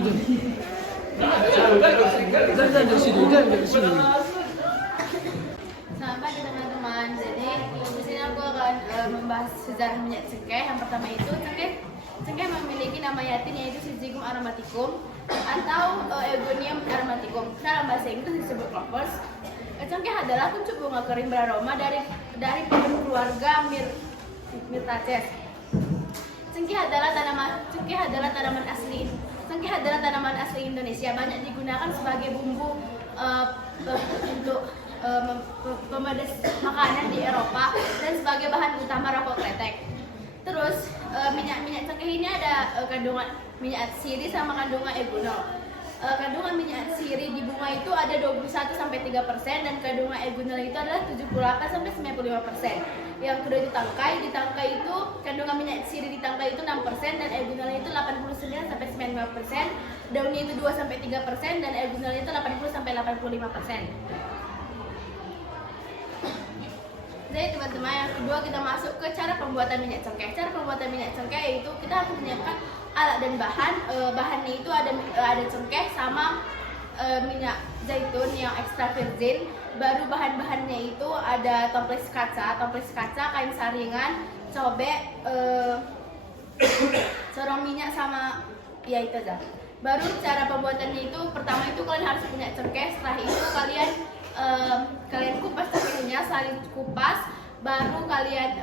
Jangan dari sini, jangan dari sini. Selamat pagi teman-teman. Jadi di sini aku akan membahas sejarah minyak cengkeh. Yang pertama itu cengkeh memiliki nama yatin yaitu Syzygium aromaticum atau Eugonium aromaticum. Dalam bahasa Inggris disebut clovers. Cengkeh adalah kuncup bunga kering beraroma dari pohon keluarga Myrtaceae. Cengkeh adalah tanaman asli Indonesia. Banyak digunakan sebagai bumbu untuk pemedas makanan di Eropa dan sebagai bahan utama rokok kretek. Terus minyak cengkeh ini ada kandungan minyak atsiri sama kandungan eugenol. Kandungan minyak atsiri di bunga itu ada 21-3% dan kandungan eugenol itu adalah 78-95%. Yang kedua itu tangkai. Di tangkai itu kandungan minyak atsiri di tangkai itu 6% dan eugenolnya itu 89-95%. Daunnya itu 2-3% dan eugenolnya itu 80-85%. Jadi teman-teman, yang kedua kita masuk ke cara pembuatan minyak cengkeh. Cara pembuatan minyak cengkeh yaitu kita harus menyiapkan alat dan bahan. Bahannya itu ada cengkeh sama minyak zaitun yang extra virgin. Baru bahan-bahannya itu ada toples kaca, kain saringan, cobek, sorong minyak sama ya itu aja. Baru cara pembuatannya itu pertama itu kalian harus punya cengkeh. Setelah itu kalian kupas cengkehnya. Setelah kupas baru kalian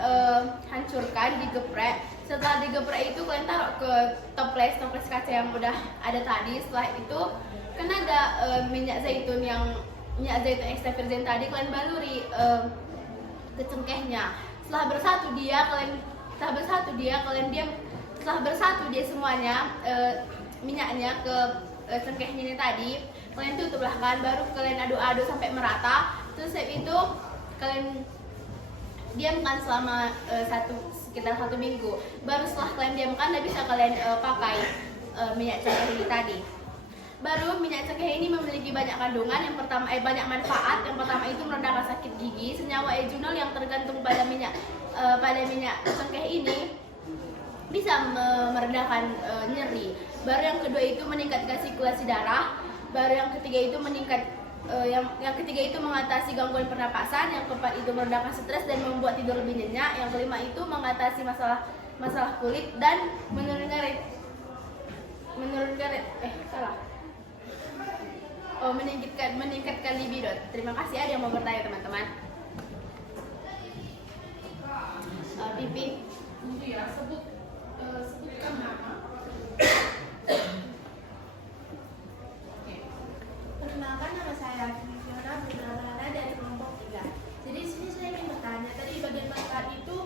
hancurkan, digeprek. Setelah digeprek itu kalian taruh ke toples kaca yang udah ada tadi. Setelah itu kan ada minyak zaitun extra virgin tadi, kalian baluri ke cengkehnya. Setelah bersatu dia semuanya minyaknya ke cengkehnya ini tadi, kalian tutuplah kan, baru kalian aduk-aduk sampai merata. Terus setelah itu kalian diamkan selama sekitar 1 minggu. Baru setelah kalian diamkan, bisa kalian pakai minyak cengkeh ini tadi. Baru minyak cengkeh ini memiliki banyak kandungan. Yang pertama banyak manfaat. Yang pertama itu meredakan sakit gigi. Senyawa eugenol yang tergantung pada minyak cengkeh ini bisa meredakan nyeri. Baru yang kedua itu meningkatkan sirkulasi darah. Baru yang ketiga itu yang ketiga itu mengatasi gangguan pernapasan. Yang keempat itu meredakan stres dan membuat tidur lebih nyenyak. Yang kelima itu mengatasi masalah kulit dan meningkatkan libido. Terima kasih. Ada yang mau bertanya teman-teman? Pipi. Ya, sebutkan nama. Perkenalkan, nama saya Fiona Fiona dari kelompok 3. Jadi di sini saya ingin bertanya, tadi bagian manfaat itu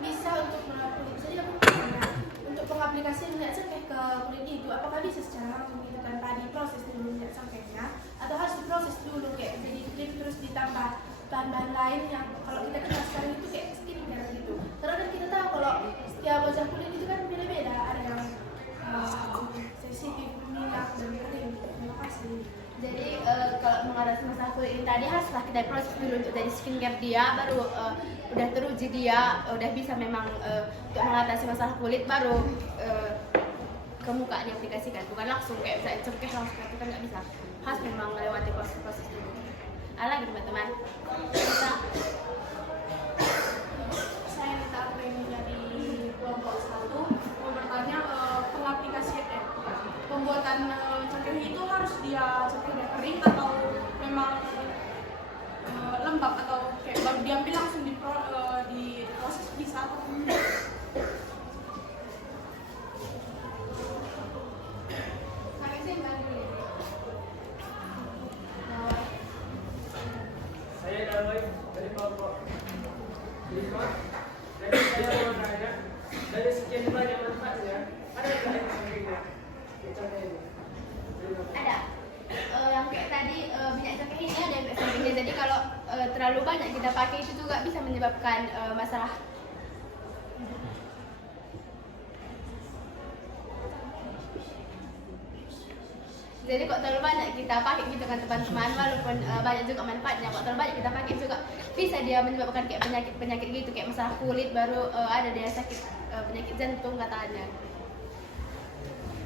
bisa untuk merawat kulit. Jadi aku bertanya, untuk pengaplikasian minyak cengkeh ke kulit itu, apakah bisa secara langsung gitu kan tadi proses dulu minyak cengkehnya, atau harus diproses dulu kayak jadi klip terus ditambah bahan-bahan lain yang kalau kita kenal sekarang itu kayak skincare gitu. Karena kan kita tahu kalau setiap wajah kulit itu kan beda-beda, ada yang sensitif, minyak dan kering. Terima kasih. Jadi kalau mengatasi masalah kulit ini tadi haruslah kita proses dulu untuk dari skincare dia, baru udah teruji dia udah bisa memang untuk mengatasi masalah kulit, baru ke muka diaplikasikan, bukan langsung kayak misalnya cengkeh langsung itu kan nggak bisa, harus memang melewati proses dulu. Lagi teman-teman, Saya Nita Apreni dari kelompok 1 mau bertanya pembuatan cengkeh itu harus dia cengkehnya kering atau memang lembab atau kayak baru diambil langsung diproses bisa atau enggak? Saya dari kelompok 5. Jadi saya mau tanya, dari sekian banyak manfaatnya, ada nggak yang sampingnya? ada yang kayak tadi minyak cengkeh ini ada efek sampingnya. Jadi kalau terlalu banyak kita pakai itu juga bisa menyebabkan masalah. Jadi kok terlalu banyak kita pakai gitu kan teman-teman, walaupun banyak juga manfaatnya, kok terlalu banyak kita pakai juga bisa dia menyebabkan kayak penyakit gitu, kayak masalah kulit, baru ada dia sakit penyakit jantung katanya.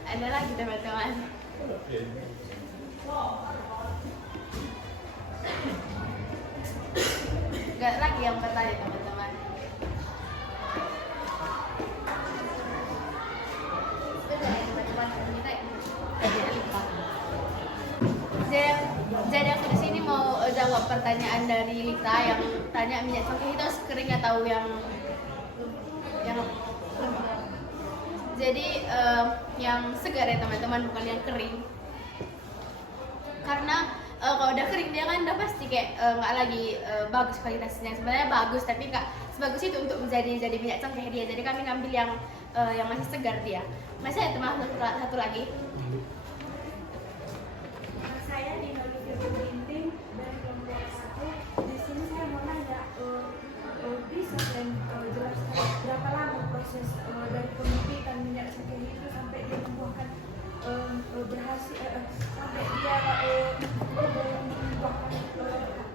Ada lagi teman-teman. Gak lagi yang bertanya teman-teman. Sudah ya teman-teman, kita lupa. Jadi aku di sini mau jawab pertanyaan dari Lita yang tanya minyak cengkeh itu harus kering atau yang jadi yang segar ya teman-teman, bukan yang kering. Karena kalau udah kering dia kan udah pasti kayak nggak lagi bagus kualitasnya. Sebenarnya bagus tapi nggak sebagus itu untuk menjadi minyak cengkeh dia. Jadi kami ngambil yang masih segar dia. Masih ada teman satu lagi. Saya di Nolivia Berinting dari kelompok 1. Di sini saya mau nanya, bisa dan jelaskan berapa lama proses dari pembibitan minyak cengkeh itu sampai dia membuahkan berhasil sampai dia membuahkan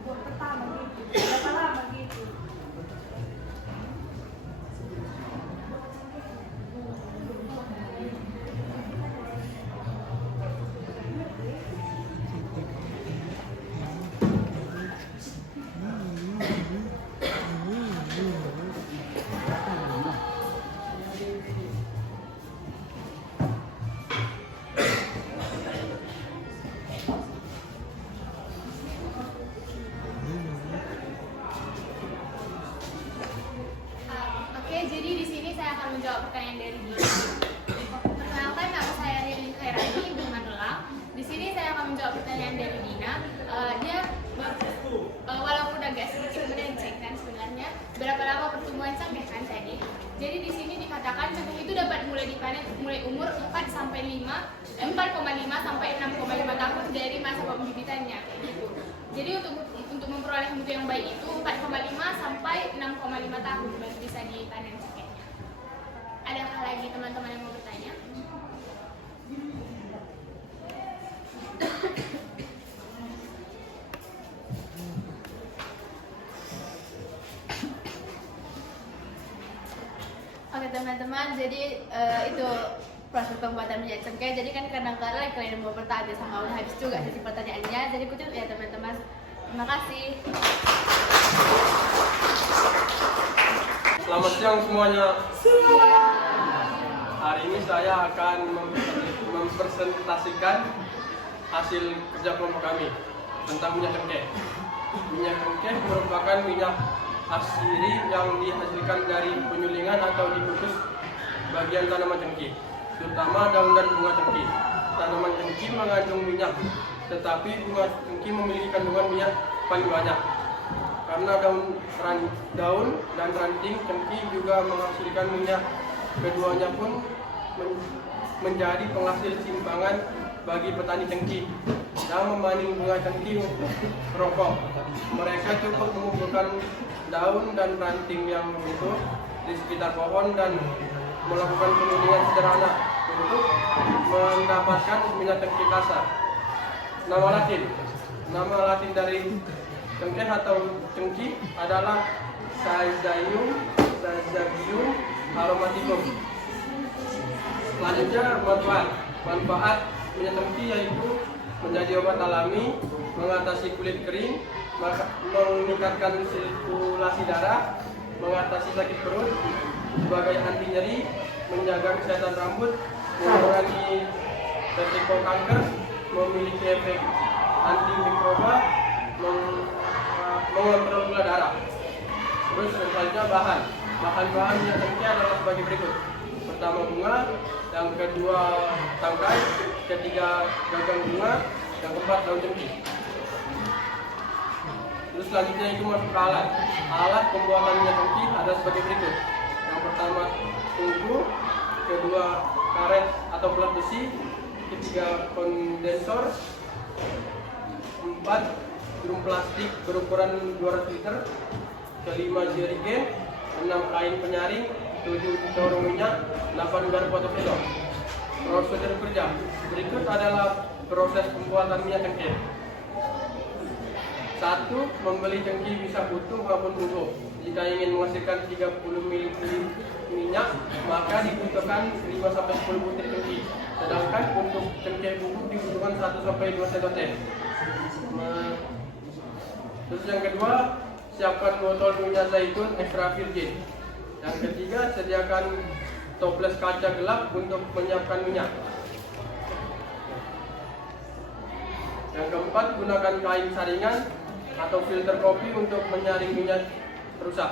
buah pertama gitu. Berapa lama gitu? Oke, jadi di sini saya akan menjawab pertanyaan dari Dina. Perkenalkan, nama saya Rini Khairani bin Manulang. Di sini saya akan menjawab pertanyaan dari Dina. Dia walaupun agak sedikit melenceng kan sebenarnya, berapa lama pertumbuhan cengkeh kan tadi. Jadi di sini dikatakan cengkeh itu dapat mulai dipanen mulai umur 4,5 sampai 6,5 tahun dari masa pembibitannya kayak gitu. Jadi untuk memperoleh mutu yang baik itu 4,5 sampai 6,5 tahun baru bisa dipanen cengkehnya. Adakah lagi teman-teman yang mau bertanya? Oke teman-teman, jadi itu proses pembuatan minyak cengkeh. Jadi kan kadang-kadang kalian mau bertanya sama udah habis juga sesi pertanyaannya. Jadi kutip ya teman-teman. Terima kasih. Selamat siang semuanya. Hari ini saya akan mempresentasikan hasil kerja kelompok kami tentang minyak cengkeh. Minyak cengkeh merupakan minyak asiri yang dihasilkan dari penyulingan atau dikukus bagian tanaman cengkeh, terutama daun dan bunga cengkeh. Tanaman cengkeh mengandung minyak, tetapi bunga cengkeh memiliki kandungan minyak paling banyak. Karena daun dan ranting cengkeh juga menghasilkan minyak, keduanya pun menjadi penghasil simpangan bagi petani cengkeh yang memanen bunga cengkeh untuk rokok. Mereka cukup mengumpulkan daun dan ranting yang itu di sekitar pohon dan melakukan penyulingan sederhana untuk mendapatkan minyak cengkeh kasar. Nama Latin dari cengkeh atau cengkeh adalah Sazabium aromaticum. Selanjutnya manfaat minyak cengkeh yaitu menjadi obat alami, mengatasi kulit kering, meningkatkan sirkulasi darah, mengatasi sakit perut, sebagai anti nyeri, menjaga kesehatan rambut, mengurangi resiko kanker, memiliki efek antimikroba, mengontrol gula darah. Terus selanjutnya bahan minyak cengkeh adalah sebagai berikut. Pertama bunga, yang kedua tangkai, ketiga gagang bunga, yang keempat daun cengkeh. Terus selanjutnya itu masuk ke alat. Alat pembuatan minyak cengkeh ada sebagai berikut. Yang pertama tungku, kedua karet atau pelat besi, ketiga kondensor, empat drum plastik berukuran 200 liter, kelima jerigen, 6 kain penyaring, 7 corong minyak, 8 garpu atau velor. Prosedur kerja berikut adalah proses pembuatan minyak cengkeh. 1. Membeli cengkeh bisa utuh maupun bubuk. Jika ingin menghasilkan 30 ml minyak, maka dibutuhkan 5-10 butir cengkeh. Sedangkan untuk cengkeh bubuk dibutuhkan 1 sampai 2 cm. Terus yang kedua, siapkan botol minyak zaitun extra virgin. Yang ketiga, sediakan toples kaca gelap untuk menyiapkan minyak. Yang keempat, gunakan kain saringan atau filter kopi untuk menyaring minyak rusak.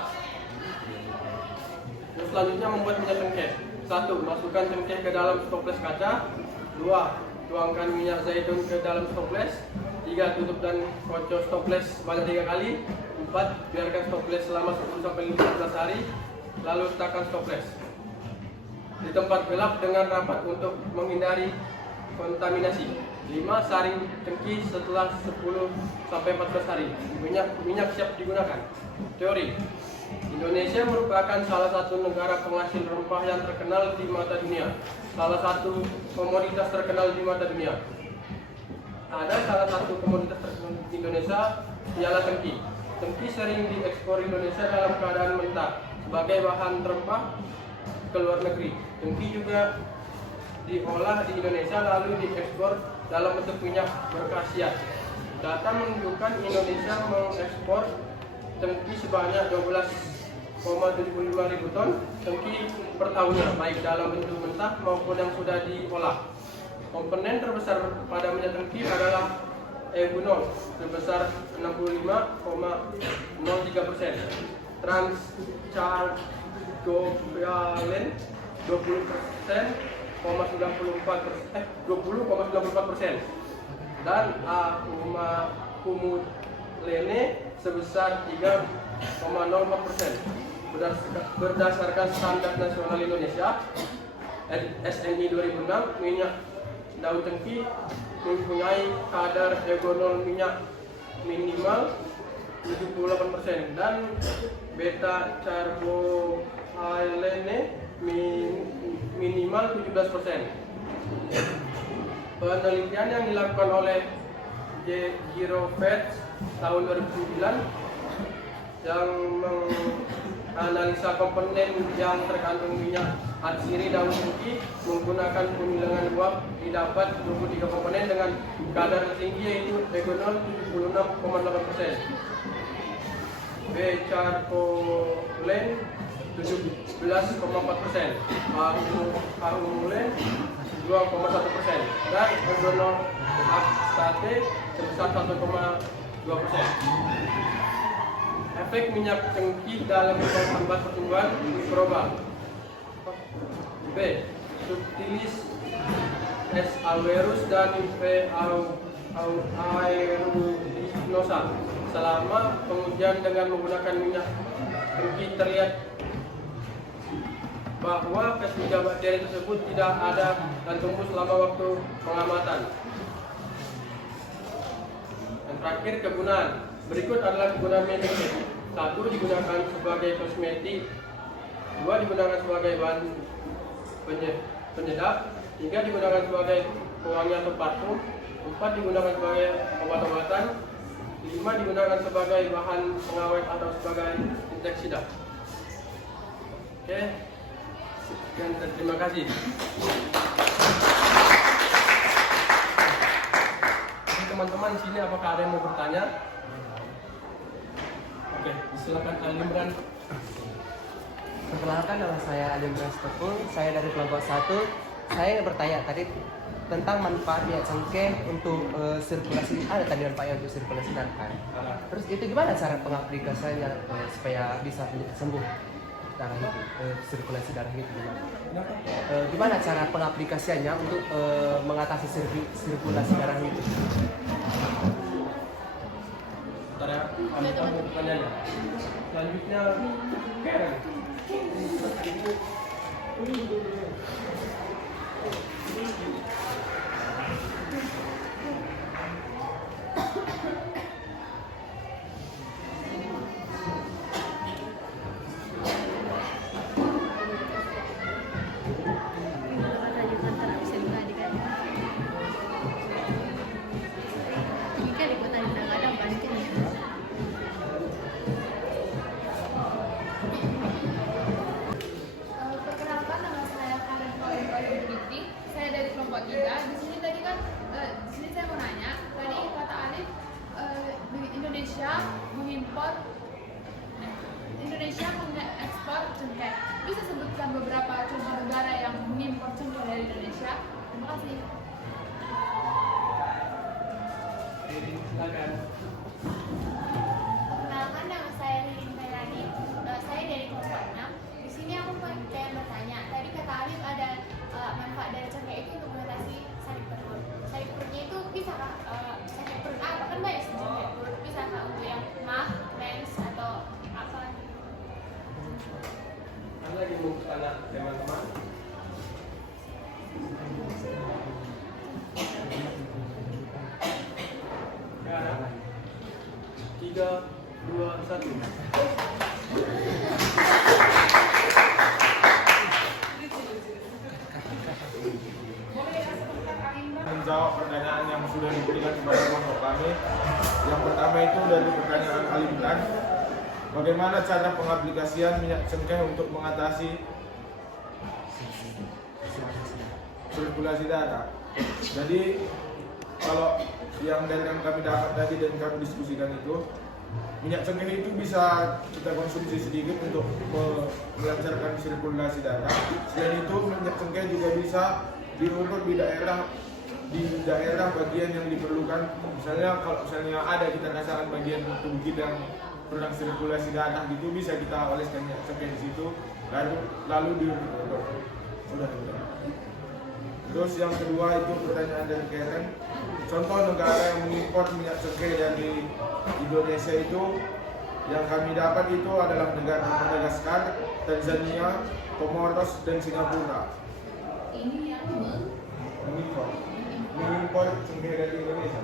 Yang selanjutnya, membuat minyak cengkeh. 1. Masukkan cengkeh ke dalam toples kaca. 2. Tuangkan minyak zaitun ke dalam toples. 3. Tutup dan kocok toples sebanyak 3 kali. 4. Biarkan toples selama 10 sampai 15 hari. Lalu letakkan toples di tempat gelap dengan rapat untuk menghindari kontaminasi. 5. Saring cengkeh setelah 10 sampai 14 hari. Minyak siap digunakan. Teori. Indonesia merupakan salah satu negara penghasil rempah yang terkenal di mata dunia. Salah satu komoditas terkenal di mata dunia. Ada salah satu komoditas terkenal di Indonesia ialah cengkeh. Cengkeh sering diekspor Indonesia dalam keadaan mentah sebagai bahan rempah ke luar negeri. Cengkeh juga diolah di Indonesia lalu diekspor dalam bentuk minyak berkhasiat. Data menunjukkan Indonesia mengekspor cengkeh sebanyak 12,75 ribu ton cengkeh per tahunnya, baik dalam bentuk mentah maupun yang sudah diolah. Komponen terbesar pada minyak cengkeh adalah eugenol sebesar 65,03%, transcarbonylene 20,94%, dan acumulene sebesar 3,04%. Berdasarkan standar nasional Indonesia SNI 2006, minyak daun cengkeh mempunyai kadar eugenol minyak minimal 78% dan beta carbonylene minimal 17%. Penelitian yang dilakukan oleh Girovet tahun 2009 yang menganalisa komponen yang terkandung minyak atsiri daun cengkeh menggunakan pemilihan uap, didapat 23 komponen dengan kadar tertinggi yaitu eugenol 76,8%, B-charcoalene 17,4%, acumulene 2,1%, dan eugenol acetate sebesar 1,2%. Efek minyak cengkeh dalam menghambat pertumbuhan mikroba. B. Subtilis S. alverus dan V. aeruginosa. Selama pengujian dengan menggunakan minyak cengkeh terlihat bahwa ketiga bakteri tersebut tidak ada dan tumbuh selama waktu pengamatan. Dan terakhir, kegunaan. Berikut adalah kegunaan minyak cengkeh. 1. Digunakan sebagai kosmetik. 2. Digunakan sebagai bahan penyedap. 3. Digunakan sebagai pewangi atau parfum. 4. Digunakan sebagai obat-obatan. 5. Digunakan sebagai bahan pengawet atau sebagai insektisida. Oke. Dan terima kasih. Teman-teman di sini apakah ada yang mau bertanya? Oke, silakan Ali Imran. Perkenalkan, nama saya Ali Imran Stepul. Saya dari kelompok 1. Saya bertanya tadi tentang manfaat minyak cengkeh untuk sirkulasi. Ada tadi manfaatnya untuk sirkulasi darah kan? Terus itu gimana cara pengaplikasiannya supaya bisa sembuh darah itu, sirkulasi darah itu gimana? Gimana cara pengaplikasiannya untuk mengatasi sirkulasi darah itu? Ada pertanyaannya. Selanjutnya, Karen. beberapa contoh negara yang mengimpor cengkeh dari Indonesia? Terima kasih. Silakan. Perkenalkan, nama saya Lilin Melani. Saya dari kelompok 6. Di sini aku pengen bertanya. Tadi kata Alif ada manfaat dari cengkeh itu untuk mengatasi sakit perut. Sakit perutnya itu bisa sakit perut apa? Kan banyak sih sakit perut. Bisa nggak untuk yang mah, mens atau apa? Ada lagi mau tanya teman-teman? Sekarang 3, 2, 1. Menjawab pertanyaan yang sudah diberikan kepada kelompok kami. Yang pertama itu dari pertanyaan Alimtan, bagaimana cara pengaplikasian minyak cengkeh untuk mengatasi sirkulasi darah? Jadi kalau yang dari yang kami dapat tadi dan kami diskusikan itu, minyak cengkeh itu bisa kita konsumsi sedikit untuk melancarkan sirkulasi darah. Selain itu minyak cengkeh juga bisa diurut di daerah bagian yang diperlukan. Misalnya kalau misalnya ada kita rasakan bagian tubuh kita yang kurang sirkulasi darah gitu, bisa kita oleskan minyak cengkeh di situ lalu diurut. Udah. Terus yang kedua itu pertanyaan dari Karen. Contoh negara yang mengimpor minyak cengkeh dari Indonesia itu yang kami dapat itu adalah negara Madagaskar, Tanzania, Comoros, dan Singapura. Ini yang mengimpor cengkeh dari Indonesia.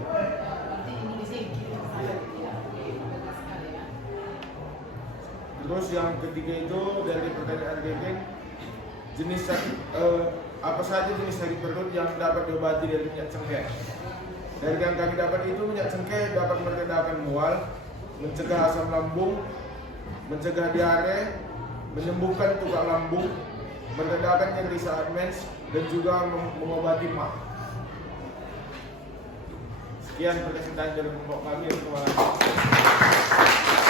Terus yang ketiga itu dari pertanyaan Kevin, jenis apa saja jenis sakit perut yang dapat diobati dari minyak cengkeh? Dari yang kami dapat itu minyak cengkeh dapat meredakan mual, mencegah asam lambung, mencegah diare, menyembuhkan tukak lambung, meredakan nyeri saat mens, dan juga mengobati mah. Sekian perkataan dari kelompok kami. Terima kasih.